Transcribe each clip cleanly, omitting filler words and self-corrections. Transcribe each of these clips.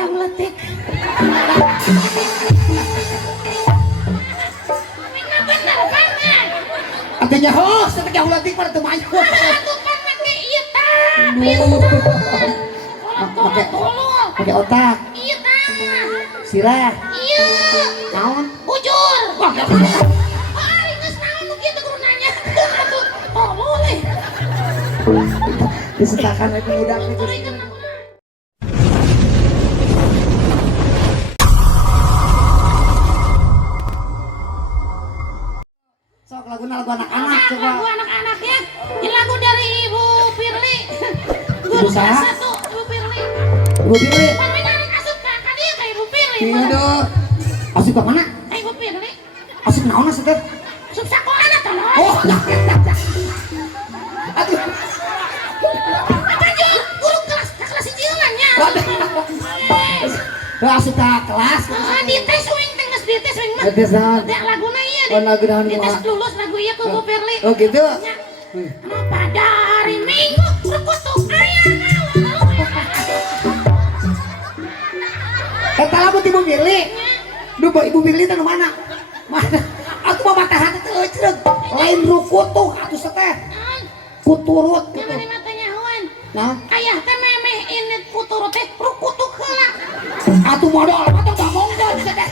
keong letik. Bener banget. Artinya host, tapi keong letik pada teu mayu. Tuh kan make ieu tah. Tolong. Pakai otak, Ieu tah. sirah, Ieu. naon? Bujur. Wah, Ari geus naon nu kitu kudu nanya. Atuh tolong we. disetakan itu budak itu. Sok lagu anak-anak coba. Lagu anak-anaknya. Ini lagu dari Ibu Firly. Ibu saha? Satu, Ibu Firly. Ibu Firly. Pan we narik asup ka dieu ka Ibu Firly. Iya dong. Asup ke mana? Ka Ibu Firly. Asup naon asup teh? Asup sakoana tolong. Oh. Aduh. Apa jo? Guru kelas ka kelas hiji nya. Asup ke kelas. Di tes wing teh geus di tes wing mah. Tes naon? Da laguna ieu. Oh, lagu naon Di tes kumaha? lulus lagu ieu ku Ibu Firly. Oh gitu. Nya. Pada hari Minggu berkutuk ayah Eta lagu ti Ibu Firly. Duh, Ibu Firly teh nu mana? Mana? Aku mah mata hati teh euceug. Lain rukutuh atuh teh. Kuturut gitu. Mana matanya huan. Nah, Ayah teh memeh ini kuturut teh rukutuk heula. atuh modal atuh gak mongdon teh.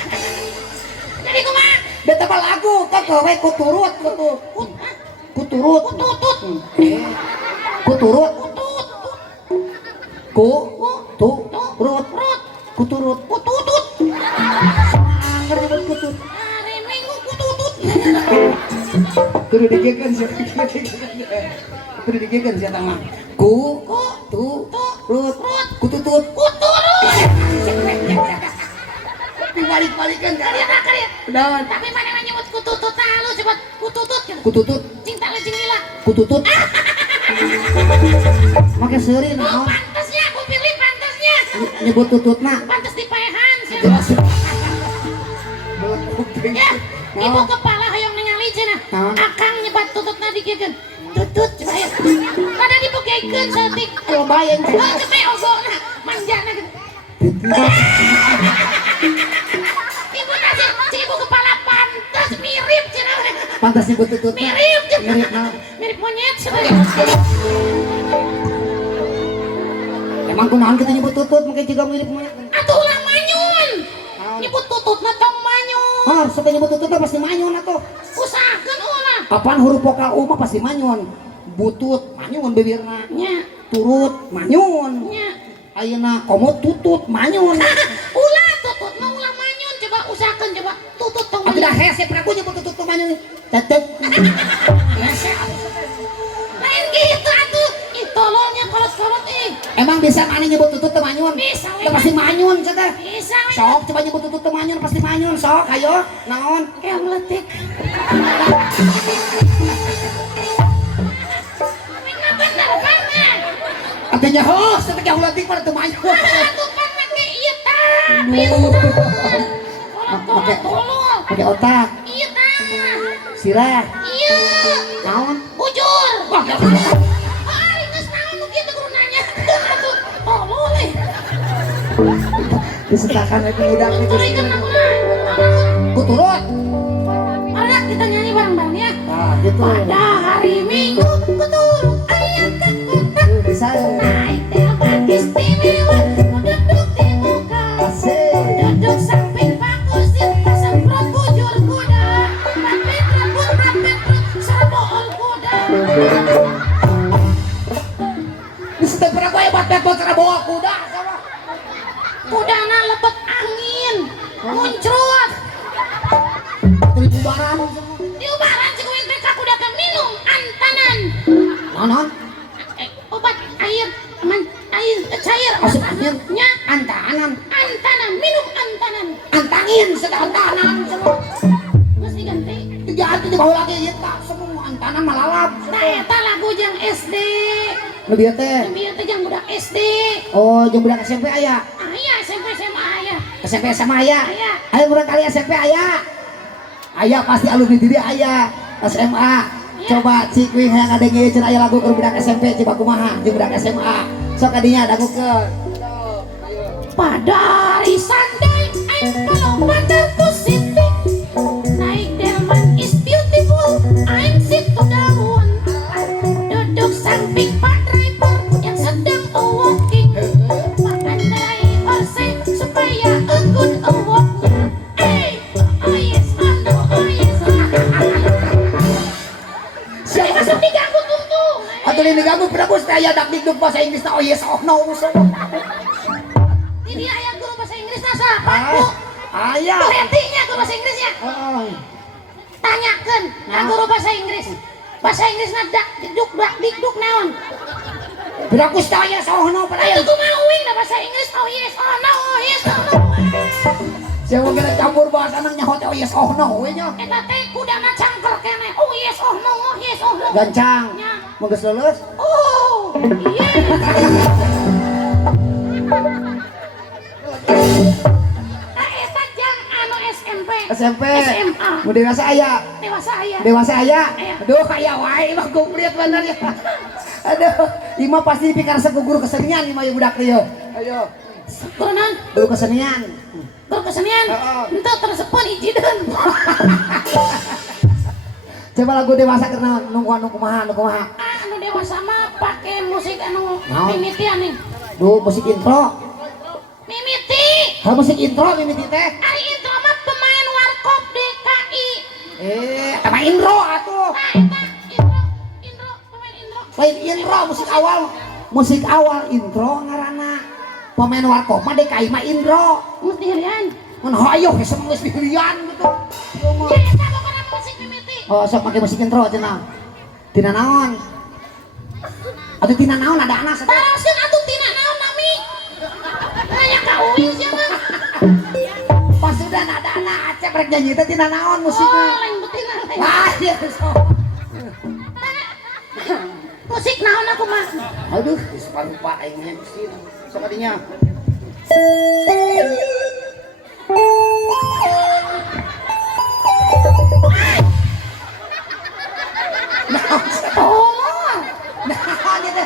Jadi kumaha? Beta mah lagu teh we kuturut gitu. Kuturut. Kututut. Kuturut. Kututut. Rut. Kuturut. Kututut. Ngerti nyebut kutut. Hari Minggu kututut. Kudu digegeun sia. Kudu digegeun sia tah mah. Rut. Kututut. Kuturut. Dibalik-balikan Karya tak karya. Dawan. Tapi mana yang nyebut kututut tah lu sebut kututut gitu. Kututut. Cinta lu jeung lila. Kututut. Make seuri Oh, naon? pantasnya aku pilih pantasnya. Nyebut tututna. Pantas di paehan sih. Jelas. Ya, ibu kepala hayang ningali cenah. Naon? Akang nyebat tututna dikeun. Tutut coba ya. Pada dibukeun saeutik. Kalau bayang Oh, cepe ogona manjana gitu. Ibu tadi si ibu kepala pantas mirip cenah. pantas nyebut tututna. Mirip cenah. Mirip naon? Mirip monyet coba. Emang kunaon kita nyebut tutut mungkin juga mirip monyet. Atuh ulah manyun. Nyebut tututna tong manyun. Oh, setelah nyebut tututna pasti manyun atuh. Usahakeun ulah. Apaan huruf vokal U mah pasti manyun. Butut manyun bibirna. Nya, Turut manyun. nya. Ayeuna komot tutut manyun. Ulah tututna ulah manyun. Coba usahakeun coba tutut tong Aku dah manyun. hese pernah aku nyebut tutut manyun. Tetet. Hese. Lain gitu atuh. Ih tololnya kolot-kolot ih. Emang bisa mana nyebut tutut teh manyun? Bisa, Teu pasti manyun cenah. Bisa we. Sok coba nyebut tutut teh manyun pasti manyun sok ayo naon? Keong letik. Bener banget. Artinya host tapi keong letik pada teu manyun. Tuh kan make ieu tah. Tolong. Pakai otak, Ieu tah. sirah, Ieu. naon? Bujur. Wah, Ari geus naon nu kitu kudu nanya. Atuh tolong we. disetakan itu budak itu. Turikeun kumaha? Kuturut. Ada kita nyanyi bareng-bareng ya. Nah, gitu. Pada hari Minggu kuturut ayat Bisa. naik telepon istimewa duduk di muka Asik. duduk samping Pak Kusir semprot bujur kuda rapet serbool kuda Disebut pernah gue hebat hebat cara bawa kuda. kudana lebet angin muncrat Dari bubaran. diubaran si kuing mereka kuda ke minum antanan Naon? obat air cair Asup angin. nya Antanan. antanan minum antanan Antangin sedang antanan semua. geus diganti. Diganti di bawah lagi ieu tak semua antanan malalap. Nah, eta lagu jang SD. Lebih teh. Bieu teh jang budak SD. Oh, jeung budak SMP aya. Aya SMP SMA aya. SMP sama aya. Aya. Aya budak kali SMP aya. Aya pasti alumni diri aya. SMA. Coba cik wing yang ada ngieu cenah aya lagu keur budak SMP coba kumaha jeung budak SMA. Sok kadinya dagukeun. pada hari Sunday I'm follow pada positif naik delman is beautiful I'm sit to down duduk samping Pak driver yang sedang walking makan driver say supaya a good walking hey oh yes oh no oh yes saya masuk diganggu tungtung Atau ini ganggu berapa saya dak dikduk bahasa Inggris na oh yes oh no ini ayah guru bahasa Inggris nasa Pakku ayah tuh hentinya guru bahasa Inggrisnya tanyakan nah guru bahasa Inggris dak dikduk naon berapa saya oh no pada itu mau wing dah bahasa Inggris oh yes oh no oh yes oh no saya mau kena campur bahasa anaknya hot oh yes oh no we nya eta teh kudana cangker kene oh yes oh no oh yes oh no gancang mau geus lulus oh iya eta jang anu SMP SMA mau dewasa aya dewasa aya aduh kayak wae mah kumplit bener ya aduh ima pasti pikir seguguru kesenian ima ya budak teh ayo kunaon guru kesenian ente tersepun ijideun coba lagu dewasa karena nunggu kumaha anu dewasa mah pake musik anu Naon? mimitian nih duh musik intro mimiti musik intro mimiti teh ari intro mah pemain warkop DKI sama intro atuh nah eta intro pemain intro lain intro musik awal intro ngarana pemain warkop mah DKI mah intro mesti hirian mun hayo geus geus pilihan gitu ya eta pokona musik mimiti oh sok make musik intro cenah tina naon atuh tina naon ada anak satu taraseun atuh tina naon nami nanya ka uing sia mah pas sudah ada anak acep rek nyanyi teh tina naon musiknya lain betina lain ah iya sok musik naon aku mah aduh lupa aing nya sih sok adinya tolong nah gitu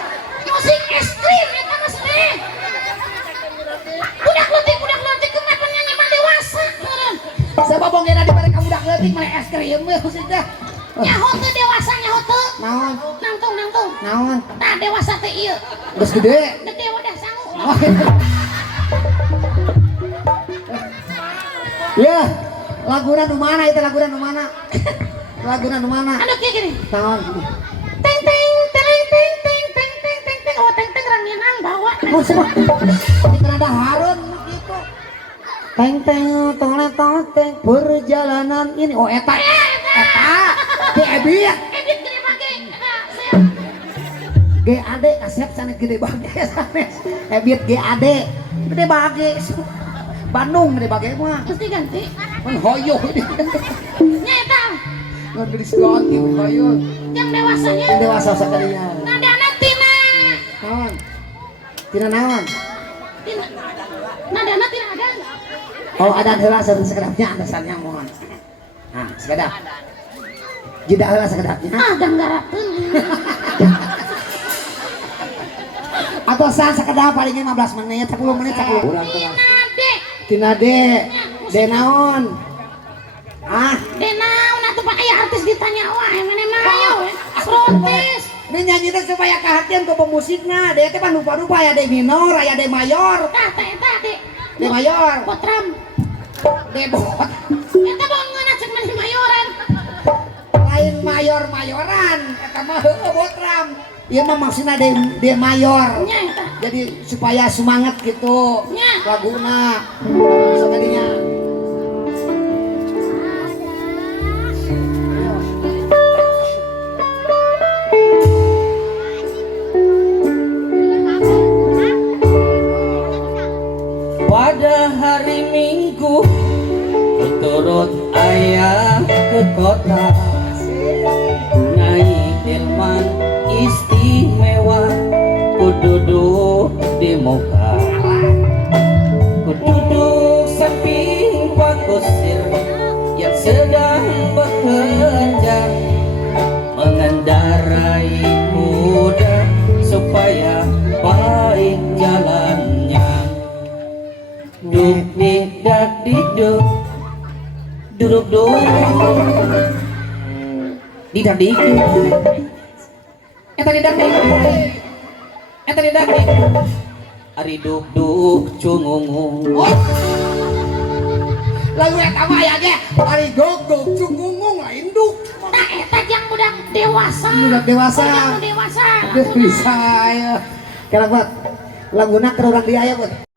musik ekstrim eta mah sih budak leutik kenapa nyanyi mah dewasa meureun sababong gena di mereka budak leutik mah es krim we maksudnya nyaho teu dewasa nyaho teu naon nangtung tah dewasa teh ieu geus gede gede wadah sangu ya laguna nu mana itu laguna nu mana anu kieu gini naon teng teng tereng teng teng teng teng teng teng oh teng teng ranginang bawa oh semua ini kan ada harun gitu teng teng teng perjalanan ini oh eta di ebit edit gede bage eta GAD kasep sana gede bage sanes ebit GAD gede bage Bandung gede bage mah mesti ganti mun hoyo nya eta ngan geus ganti hoyo yang dewasanya dewasa sakalinya nadana tina naon tina naon tina nadana tina ada oh ada heula sekedapnya atasannya mohon nah sekedap jeda heula sekedapnya ganggarakeun atau sah sekedap paling 15 menit 10 menit 10 urang teh tina de naon de naon atuh Pak aya artis ditanya wae mana mah ayo protes ini nyanyi teh supaya kehatian ke pemusikna de teh pan rupa-rupa aya de minor aya de mayor tah teh eta de mayor botram de bot eta bangun aja mani mayoran lain mayoran eta mah heueuh botram ieu mah maksudna de mayor nya eta jadi supaya semangat gitu nya laguna sakadinya pada hari Minggu turut ayah ke kota naik delman istimewa ku duduk di muka ku duduk samping Pak Kusir yang sedang bekerja mengendarai kuda supaya baik jalannya duduk dak diduk duduk didak diduk eta didak diduk eta didak diduk ari duk cungungung Oh. Lagu eta mah aya ge ari gogog cungungung lain duk. Nah, eta yang udah dewasa. Udah dewasa. Udah dewasa. Geus bisa ya. Kira buat laguna keur urang dia aya buat.